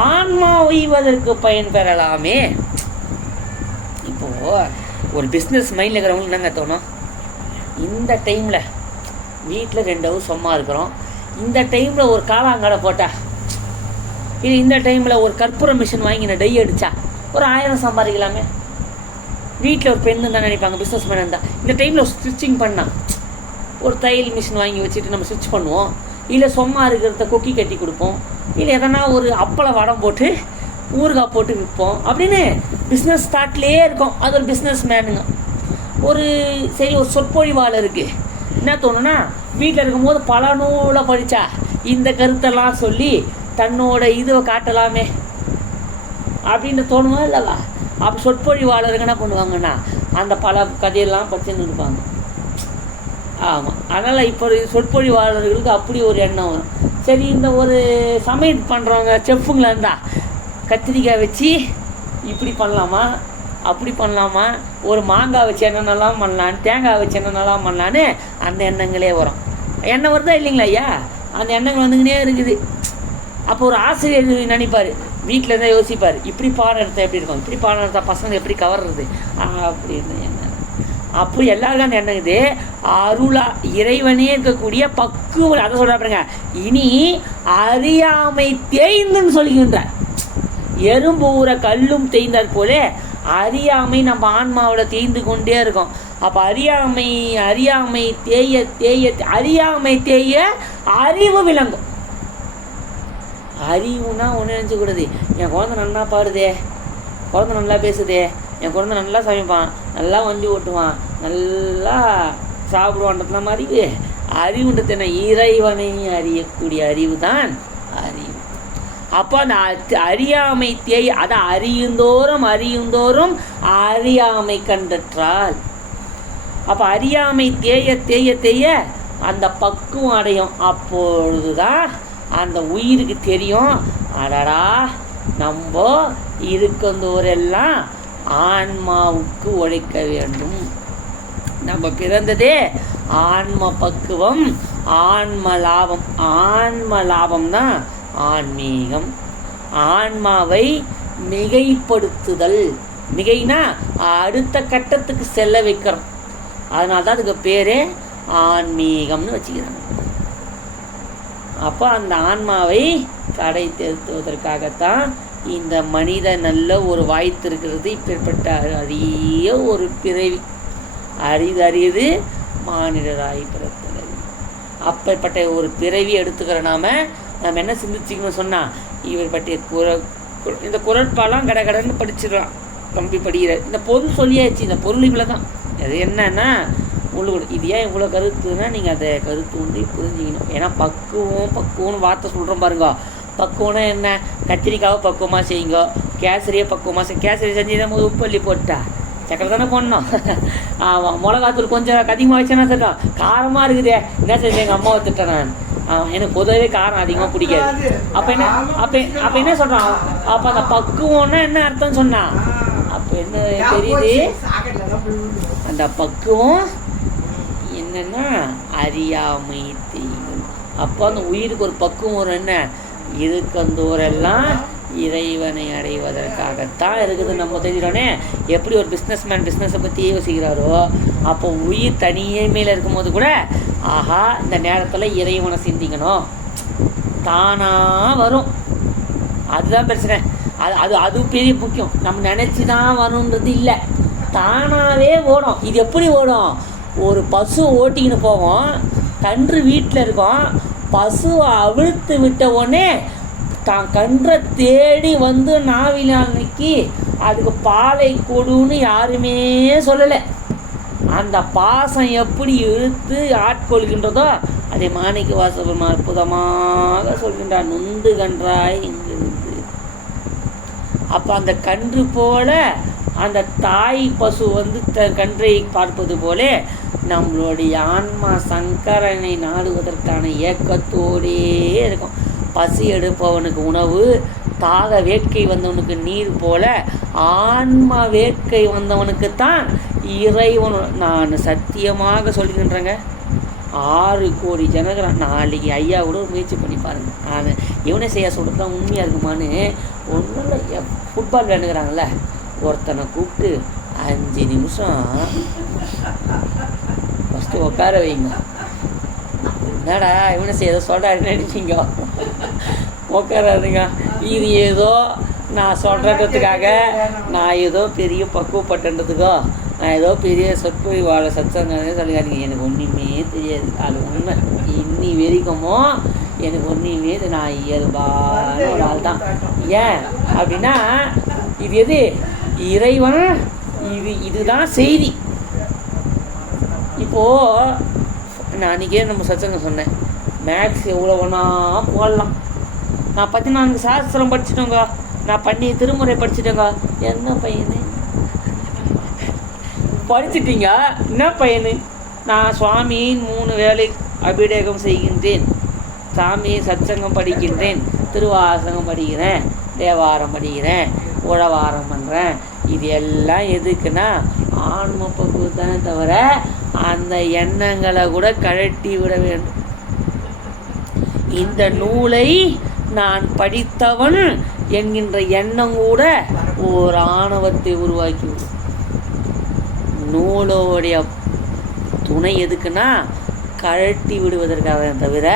ஆன்மா உய்வதற்கு பயன் பெறலாமே. இப்போது ஒரு பிஸ்னஸ் மைண்டில் இருக்கிறவங்களுக்கு என்னங்க தோணும், இந்த டைமில் வீட்டில் 2 ஹவர் சும்மா இருக்கிறோம், இந்த டைமில் ஒரு காலாங்கடை போட்டா, இது இந்த டைமில் ஒரு கற்பூர மிஷின் வாங்கி நான் டை அடித்தா ஒரு 1000 சம்பாதிக்கலாமே. வீட்டில் ஒரு பெண்ணு தான் நினைப்பாங்க, பிஸ்னஸ் மேன் இருந்தால் இந்த டைமில் ஸ்டிச்சிங் பண்ணால் ஒரு தையல் மிஷின் வாங்கி வச்சுட்டு நம்ம ஸ்டிச் பண்ணுவோம். இல்லை சும்மா இருக்கிறத கொக்கி கட்டி கொடுப்போம். இல்லை எதனா ஒரு அப்பளை வடம் போட்டு ஊறுகாய் போட்டு விற்போம் அப்படின்னு பிஸ்னஸ் ஸ்டார்ட்லேயே இருக்கும். அது ஒரு பிஸ்னஸ் மேனுங்க. ஒரு சரி ஒரு சொற்பொழிவாளருக்கு என்ன தோணுன்னா, வீட்டில் இருக்கும்போது பல நூலை படித்தா இந்த கருத்தெல்லாம் சொல்லி தன்னோட இதை காட்டலாமே அப்படின்னு தோணுமா இல்லைவா? அப்போ சொற்பொழிவாளருக்கு என்ன பண்ணுவாங்கன்னா, அந்த பல கதையெல்லாம் படிச்சுன்னு இருப்பாங்க. ஆமாம், அதனால் இப்போ சொற்பொழிவாளர்களுக்கு அப்படி ஒரு எண்ணம் வரும். சரி, இந்த ஒரு சமையல் பண்ணுறவங்க செஃப்புங்களா இருந்தால் கத்திரிக்காய் வச்சு இப்படி பண்ணலாமா, அப்படி பண்ணலாமா, ஒரு மாங்காய் வச்சு என்னென்னலாம் பண்ணலான்னு, தேங்காய் வச்சு என்னென்னலாம் பண்ணலான்னு அந்த எண்ணங்களே வரும். எண்ணம் வருதா இல்லைங்களா ஐயா? அந்த எண்ணங்கள் வந்துக்கினே இருக்குது. அப்போ ஒரு ஆசிரியர் நினைப்பார், வீட்டில் இருந்தால் யோசிப்பார், இப்படி பாடம் எடுத்தால் எப்படி இருக்கும், இப்படி பாடம் எடுத்தால் பசங்க எப்படி கவர்றது அப்படின்னு எண்ணம். அப்போ எல்லாருக்கும் அந்த எண்ணம் இது. அருளா இறைவனே இருக்கக்கூடிய பக்குவம் அதை சொல்கிறாங்க. இனி அறியாமை தேய்ந்துன்னு சொல்லுகின்றார். எறும்பு ஊற கல்லும் தேய்ந்தால் போல அறியாமை நம்ம ஆன்மாவோட தேய்ந்து கொண்டே இருக்கும். அப்போ அறியாமை தேய அறியாமை தேய அறிவு விளங்கும். அறிவுனா ஒன்று நினச்சக்கூடாது, என் குழந்தை நல்லா பாடுதே, குழந்தை நல்லா பேசுதே, என் குழந்தை நல்லா சமைப்பான், நல்லா வண்டி ஓட்டுவான், நல்லா சாப்பிடுவான்றதுல மாதிரி அறிவுன்றது என்ன? இறைவனை அறியக்கூடிய அறிவு தான் அறிவு. அப்போ அந்த அறியாமை அதை அறியுந்தோறும் அறியாமை கண்டற்றால், அப்போ அறியாமை தேய அந்த பக்குவம் அடையும். அப்பொழுதுதான் அந்த உயிருக்கு தெரியும், அடடா நம்ம இருக்கந்தோரெல்லாம் ஆன்மாவுக்கு உழைக்க வேண்டும். நம்ம பிறந்ததே ஆன்ம பக்குவம், ஆன்ம லாபம் தான் ஆன்மீகம். ஆன்மாவை மிகைப்படுத்துதல், மிகைனா அடுத்த கட்டத்துக்கு செல்ல வைக்கிறோம். அதனால தான் அதுக்கு பேரே ஆன்மீகம்னு வச்சுக்கிறாங்க. அப்போ அந்த ஆன்மாவை கடை தேர்த்துவதற்காகத்தான் இந்த மனித நல்ல ஒரு வாய்த்து இருக்கிறது. இப்பேற்பட்ட அரிய ஒரு பிறவி, அரிது மானிடராய் பிறத்தது. அப்பேற்பட்ட ஒரு பிறவி எடுத்துக்கிற நம்ம என்ன சிந்திச்சுக்கணும் சொன்னால், இவர் பற்றிய இந்த குரட்பாலாம் கடன்னு படிச்சிடலாம். தம்பி படிக்கிற இந்த பொருள் சொல்லியாச்சு. இந்த பொருள் இவ்வளோ தான். அது என்னன்னா உங்களுக்கு இது ஏன் இவ்வளோ கருத்துன்னா நீங்கள் அதை கருத்து உண்டு புரிஞ்சிக்கணும். ஏன்னா பக்குவம்னு வார்த்தை சொல்கிறோம் பாருங்க. பக்குவம்னா என்ன? கத்திரிக்காவை பக்குவமாக செய்யுங்க, கேசரியை பக்குவமாக கேசரி செஞ்சு நம்ம உப்பள்ளி போட்டா சக்கரை தானே போடணும். மிளகாத்தூள் கொஞ்சம் அதிகமாக வச்சேன்னா சரிதான், காரமாக இருக்குதே என்ன செஞ்சேன் எங்கள் அம்மாவை திட்டேன் நான். எனக்கு பொதுவாகவே காரம் அதிகமாக பிடிக்காது. அப்போ என்ன சொல்கிறான்? அப்போ அந்த பக்குவம்னா என்ன அர்த்தம் சொன்னான்? அப்போ என்ன தெரியுது? அந்த பக்குவம் என்னன்னா அறியாமை தீங்கு. அப்போ அந்த உயிருக்கு ஒரு பக்குவம் வரும். என்ன இருக்கந்தோரெல்லாம் இறைவனை அடைவதற்காகத்தான் இருக்குது. நம்ம தெரிஞ்சிடனே எப்படி ஒரு பிஸ்னஸ்மேன் பிஸ்னஸை பற்றி யோசிக்கிறாரோ, அப்போ உயிர் தனியமையில் இருக்கும்போது கூட ஆஹா இந்த நேரத்தில் இறைவனை சிந்திக்கணும் தானாக வரும். அதுதான் பிரச்சனை. அது பெரிய முக்கியம். நம்ம நினச்சி தான் வரணுன்றது இல்லை, தானாகவே ஓடும். இது எப்படி ஓடும்? ஒரு பசு ஓட்டிக்கின்னு போவோம், கன்று வீட்டில் இருக்கோம், பசுவை அவிழ்த்து விட்ட உடனே தான் கன்றை தேடி வந்து நாவினால் நிற்கி அதுக்கு பாலை கொடுன்னு யாருமே சொல்லலை. அந்த பாசம் எப்படி இழுத்து ஆட்கொள்கின்றதோ அதே மாணிக்க வாசகர் அற்புதமாக சொல்கின்றார். நுந்து கன்றாய் இங்கிருந்து. அப்போ அந்த கன்று போல அந்த தாய் பசு வந்து கன்றை பார்ப்பது போல நம்மளுடைய ஆன்மா சங்கரனை நாடுவதற்கான ஏக்கத்தோடே இருக்கும். பசி எடுப்பவனுக்கு உணவு, தாக வேட்கை வந்தவனுக்கு நீர் போல ஆன்மா வேட்கை வந்தவனுக்குத்தான் இறைவன். நான் சத்தியமாக சொல்கின்றேங்க, 6 கோடி ஜனங்கள் நாளைக்கு ஐயா கூட ஒரு முயற்சி பண்ணி பாருங்க. நான் இவனை செய்ய சொல்கிறது தான் உண்மையாக இருக்குமான்னு. ஒன்றும் இல்லை, ஃபுட்பால் விளையாடுகிறாங்கல்ல, ஒருத்தனை கூப்பிட்டு 5 நிமிஷம் ஃபஸ்ட்டு உட்கார வைங்க. என்னடா இவனை செய்ய ஏதோ சொல்கிறாருன்னு நினைச்சிங்க, உட்காராதுங்க. இது ஏதோ நான் சொல்கிறதுக்காக, நான் ஏதோ பெரிய பக்குவப்பட்டுன்றதுக்கோ, நான் ஏதோ பெரிய சொற்பொழிவாள சத்சங்க சொல்லிக்காதீங்க. எனக்கு ஒன்றுமே தெரியாது. அது உண்மை. இன்னி வரைக்குமோ எனக்கு ஒன்றுமே நான் இயல்பான ஒரு ஆள் தான். ஏன் அப்படின்னா இது எது இறைவன், இதுதான் செய்தி. இப்போது நான் அன்றைக்கே நம்ம சத்சங்க சொன்னேன், மேக்ஸ் எவ்வளோ ஒன்றா போடலாம். நான் 14 சாஸ்திரம் படிச்சுட்டோங்க, நான் பண்ணி திருமுறை படிச்சுட்டேங்க. என்ன பையனு படிச்சுட்டீங்க? என்ன பையனு? நான் சுவாமியின் 3 வேளை அபிடேகம் செய்கின்றேன், சாமி சத்சங்கம் படிக்கின்றேன், திருவாசகம் படிக்கிறேன், தேவாரம் படிக்கிறேன், உழவாரம் பண்ணுறேன். இது எல்லாம் எதுக்குன்னா ஆன்ம பக்குவத்தானே தவிர அந்த எண்ணங்களை கூட கழட்டி விட வேண்டும். இந்த நூலை நான் படித்தவன் என்கின்ற எண்ணம் கூட ஒரு ஆணவத்தை உருவாக்கிவிடும். நூலோடைய துணை எதுக்குன்னா கழட்டி விடுவதற்காக தவிர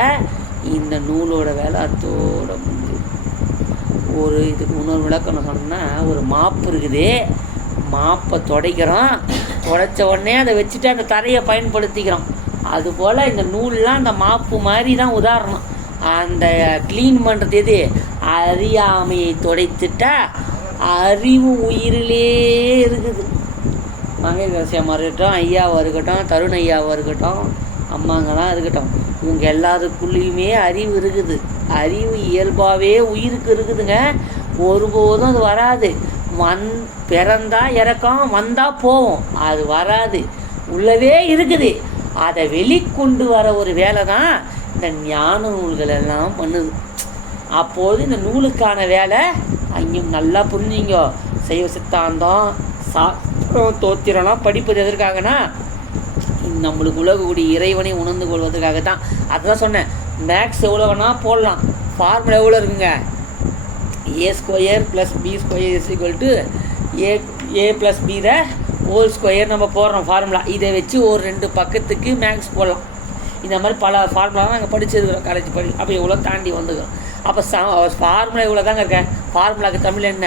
இந்த நூலோட வேலை அத்தோட முடியும். ஒரு இதுக்கு இன்னொரு விளக்கம் சொன்னால், ஒரு மாப்பு இருக்குது, மாப்பை துடைக்கிறோம், துடைச்ச உடனே அதை வச்சுட்டு அந்த தரையை பயன்படுத்திக்கிறோம். அதுபோல் இந்த நூல்லாம் அந்த மாப்பு மாதிரி தான் உதாரணம். அந்த க்ளீன் பண்ணுறது எது? அறியாமையை துடைத்துட்டா அறிவு உயிரிலே இருக்குது. மங்கை ரசியமாக இருக்கட்டும், ஐயாவாக இருக்கட்டும், தருண் ஐயாவாக இருக்கட்டும், அம்மாங்களாம் இருக்கட்டும், இவங்க எல்லாருக்குள்ளேயுமே அறிவு இருக்குது. அறிவு இயல்பாகவே உயிருக்கு இருக்குதுங்க. ஒருபோதும் அது வராது. பிறந்தா இறக்கம், வந்தால் போவோம், அது வராது, உள்ளவே இருக்குது. அதை வெளிக்கொண்டு வர ஒரு வேலை தான் இந்த ஞான நூல்கள் எல்லாம் பண்ணுது. அப்போது இந்த நூலுக்கான வேலை அங்கேயும் நல்லா புரிஞ்சுங்க. சைவ சித்தாந்தம், சாஸ்திரம், தோத்திரம்லாம் படிப்பது எதற்காகனா நம்மளுக்கு உலகக்கூடிய இறைவனை உணர்ந்து கொள்வதற்காக தான். அதுதான் சொன்னேன், மேக்ஸ் எவ்வளோ வேணால் போடலாம். ஃபார்முலா எவ்வளோ இருக்குங்க? a² + b² = a + b ² நம்ம போடுறோம் ஃபார்முலா. இதை வச்சு ஒரு 2 பக்கத்துக்கு மேக்ஸ் போடலாம். இந்த மாதிரி பல ஃபார்முலா நாங்கள் படிச்சிருக்கிறோம் காலேஜ் படி. அப்போ எவ்வளோ தாண்டி வந்துக்கிறோம். அப்போ ஃபார்முலா இவ்வளோ தாங்க இருக்கேன். ஃபார்முலாவுக்கு தமிழ் என்ன?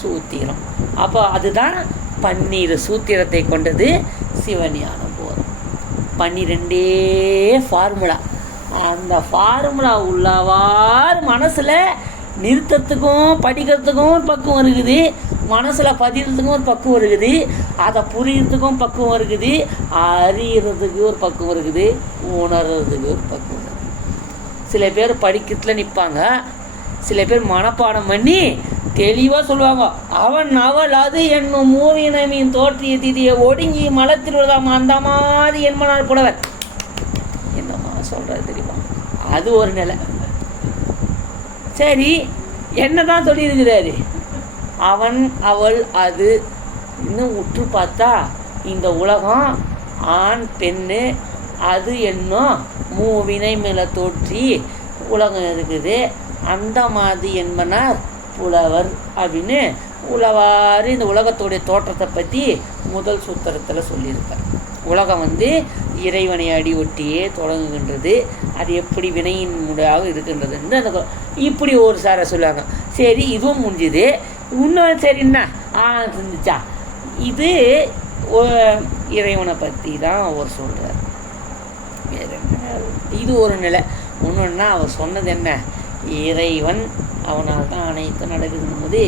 சூத்திரம். அப்போ அதுதான் 12 சூத்திரத்தை கொண்டது சிவஞான போதம். 12 ஃபார்முலா. அந்த ஃபார்முலா உள்ளவாறு மனசில் நிறுத்தத்துக்கும் படிக்கிறதுக்கும் பக்குவம் இருக்குது. மனசில் பதிகிறதுக்கும் ஒரு பக்குவம் இருக்குது, அதை புரிகிறதுக்கும் பக்குவம் இருக்குது, அறியறதுக்கு ஒரு பக்குவம் இருக்குது, உணர்றதுக்கு ஒரு பக்குவம் இருக்குது. சில பேர் படிக்கிறதுல நிற்பாங்க, சில பேர் மனப்பாடம் பண்ணி தெளிவாக சொல்லுவாங்க. அவன் அவள் அது என்னும் மூவினமின் தோற்றிய திதியை ஒடுங்கி மலத்தில் விழுதாம அந்த மாதிரி என்பனால் புலவர். என்னம்மா சொல்கிறது தெரியுமா? அது ஒரு நிலை. சரி, என்ன தான் சொல்லியிருக்கிறாரு? அவன் அவள் அது இன்னும் உற்று பார்த்தா இந்த உலகம் ஆண் பெண்ணு அது என்னும் மூவினை மேலே தோற்றி உலகம் இருக்குது, அந்த மாதிரி என்பனார் புலவர் அப்படின்னு உலவாறு இந்த உலகத்துடைய தோற்றத்தை பற்றி முதல் சூத்திரத்தில் சொல்லியிருக்கார். உலகம் இறைவனை அடி ஒட்டியே தொடங்குகின்றது, அது எப்படி வினையின் முறையாக இருக்கின்றதுன்னு அந்த இப்படி ஒரு சாரை சொல்லுவாங்க. சரி, இதுவும் முடிஞ்சுது. இன்னும் சரிண்ணா இருந்துச்சா? இது இறைவனை பற்றி தான் அவர் சொல்கிறார். இது ஒரு நிலை. ஒன்றுன்னா அவர் சொன்னது என்ன? இறைவன் அவனால் தான் அனைத்தும் நடக்குதுன்னும் போது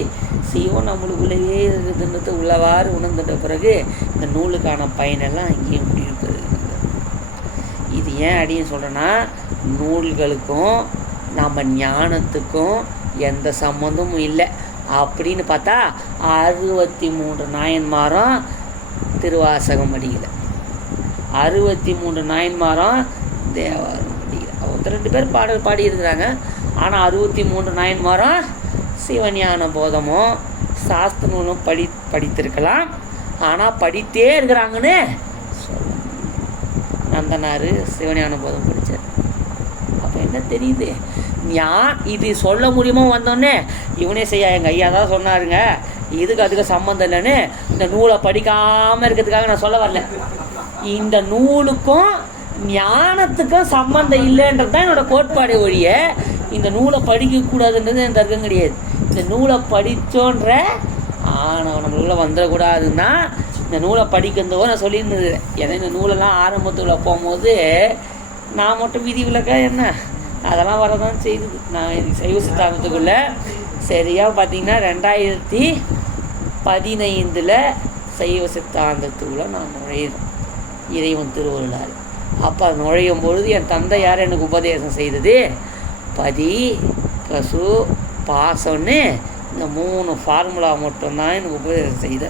சிவன் நம்மளுக்குள்ளேயே இருக்குதுன்றது உள்ளவாறு உணர்ந்துட்ட பிறகு இந்த நூலுக்கான பயனெல்லாம் அங்கேயும் முடிவு. இது ஏன் அப்படின்னு சொல்கிறேன்னா, நூல்களுக்கும் நம்ம ஞானத்துக்கும் எந்த சம்மந்தமும் இல்லை. அப்படின்னு பார்த்தா 63 நாயன்மாரும் திருவாசகம் படிக்கலை, 63 நாயன்மாரும் தேவாரம் படிக்கலை. அவங்க 2 பேர் பாடல் பாடியிருக்கிறாங்க. ஆனால் 63 நாயன்மாரும் சிவஞான போதமோ சாஸ்திர நூலும் படித்திருக்கலாம். ஆனால் படித்தே இருக்கிறாங்கன்னு சொல்ல. நந்தனார் சிவஞான போதம் படித்தார். அப்போ என்ன தெரியுது? இது சொல்ல முடியுமோ வந்தோடனே இவனே செய்ய எங்கள் ஐயா தான் சொன்னாருங்க, இதுக்கு அதுக்கு சம்மந்தம் இல்லைன்னு இந்த நூலை படிக்காமல் இருக்கிறதுக்காக நான் சொல்ல வரல. இந்த நூலுக்கும் ஞானத்துக்கும் சம்மந்தம் இல்லைன்றது தான் என்னோடய கோட்பாடு ஒழிய இந்த நூலை படிக்கக்கூடாதுன்றது என் தர்க்கம் கிடையாது. இந்த நூலை படித்தோன்ற ஆனால் நம்மளுக்குள்ள வந்துடக்கூடாதுன்னா இந்த நூலை படிக்கிறதோ நான் சொல்லியிருந்தது. ஏன்னா இந்த நூலெல்லாம் ஆரம்பத்தில் போகும்போது நான் மட்டும் விதி விலக்கா என்ன அதெல்லாம் வரதான் செய்யுது. நான் சைவ சித்தாந்தத்துக்குள்ளே சரியாக பார்த்தீங்கன்னா 2015 சைவ சித்தாந்தத்துக்குள்ளே நான் நுழையிறேன் இறைவன் திருவள்ளாறு. அப்போ நுழையும் பொழுது என் தந்தை யார் எனக்கு உபதேசம் செய்தது? பதி பசு பாசம்னு இந்த 3 ஃபார்முலா மட்டும்தான் எனக்கு உபதேசம் செய்த.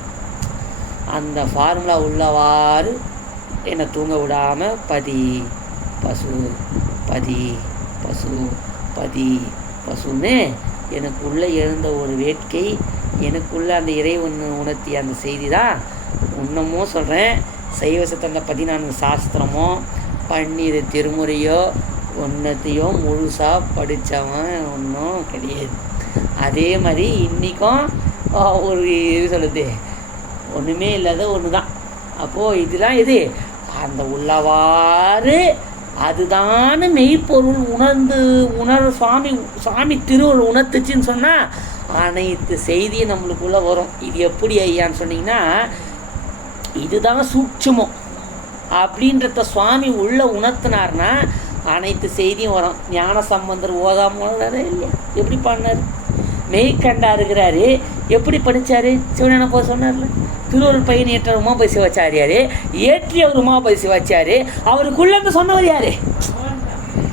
அந்த ஃபார்முலா உள்ளவாறு என்னை தூங்க விடாமல் பதி பசு பதி பசு பதி பசுன்னு எனக்குள்ளே எழுந்த ஒரு வேட்கை, எனக்குள்ளே அந்த இறைவன் உணர்த்திய அந்த செய்தி தான் இன்னமும் சொல்கிறேன். சைவ சித்தாந்த 14 சாஸ்திரமோ 12 திருமுறையோ ஒன்றத்தையோ முழுசாக படித்தவன் ஒன்றும் கிடையாது. அதே மாதிரி இன்றைக்கும் ஒரு இது சொல்லுது ஒன்றுமே இல்லாத ஒன்று தான். அப்போது இதெல்லாம் எது? அந்த உள்ளவாறு அதுதான் மெய்ப்பொருள் சுவாமி திருவள்ளுவர் உணர்த்துச்சின்னு சொன்னால் அனைத்து செய்தியும் நம்மளுக்குள்ளே வரும். இது எப்படி ஐயான்னு சொன்னீங்கன்னா, இதுதான் சூட்சுமம் அப்படின்றத சுவாமி உள்ள உணர்த்தினார்னா அனைத்து செய்தியும் வரும். ஞான சம்பந்தர் ஓதாம இல்லையா? எப்படி பண்ணார்? மெய்கண்டா இருக்கிறாரு, எப்படி படித்தார்? சிவஞான போக சொன்னார்ல, திருவள்ளுவர் பையன் ஏற்ற உமாபதி சிவாச்சாரியார், ஏற்றி அவர் உமாபதி சிவாச்சாரி, அவருக்குள்ளேருந்து சொன்னவர் யார்?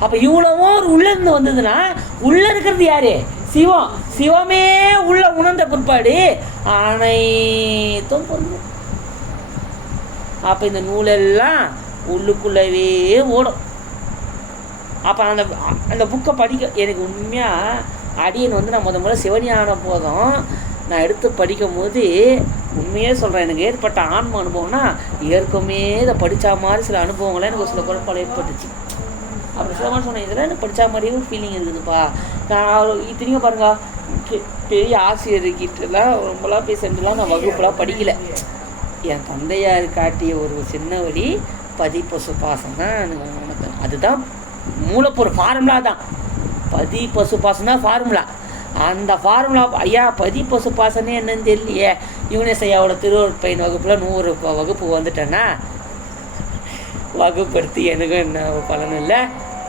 அப்போ இவ்வளவோ ஒரு உள்ளேருந்து வந்ததுன்னா உள்ளே இருக்கிறது யார்? சிவம். சிவமே உள்ள உணர்ந்த பிற்பாடு அனைத்தும் பொருள். அப்போ இந்த நூலெல்லாம் உள்ளுக்குள்ளவே ஓடும். அப்போ அந்த புக்கை படிக்க எனக்கு உண்மையாக அடியன் நான் முதல்ல சிவஞான போதும் நான் எடுத்து படிக்கும் போது உண்மையே சொல்கிறேன், எனக்கு ஏற்பட்ட ஆன்ம அனுபவம்னா ஏற்கமே இதை படித்தா மாதிரி சில அனுபவங்களாம் எனக்கு ஒரு சில குழப்பம் ஏற்பட்டுச்சு. அப்படி சில சொன்னேன், இதெல்லாம் எனக்கு படித்தா மாதிரியும் ஒரு ஃபீலிங் இருக்குதுப்பா. நான் இத்தனையும் பாருங்க, பெரிய ஆசிரியர்கிட்டலாம் ரொம்பலாம் போய் சென்றுலாம் நான் வகுப்புலாம் படிக்கலை. என் தந்தையார் காட்டிய ஒரு சின்ன வழி பதி பசு பாசம் தான் எனக்கு. அதுதான் மூலப்பொருள், ஃபார்முலா தான். பதி பசு பாசம் தான் ஃபார்முலா. அந்த ஃபார்முலா ஐயா பதி பசு பாசனே என்னன்னு தெரியலையே. யுனெஸ் ஐயாவோட திருவள்ளுவர் பையன் வகுப்பில் 100 வகுப்பு வந்துட்டேன்னா வகுப்பு எடுத்து எனக்கும் என்ன பலனும் இல்லை,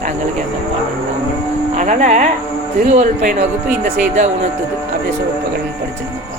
தங்களுக்கு எந்த பலனும் இல்லை. அதனால் திருவள்ளுவர் பையன் வகுப்பு இந்த செய்தி தான் உணர்த்துது. அப்படியே சொல்ல படிச்சிருந்தேன்.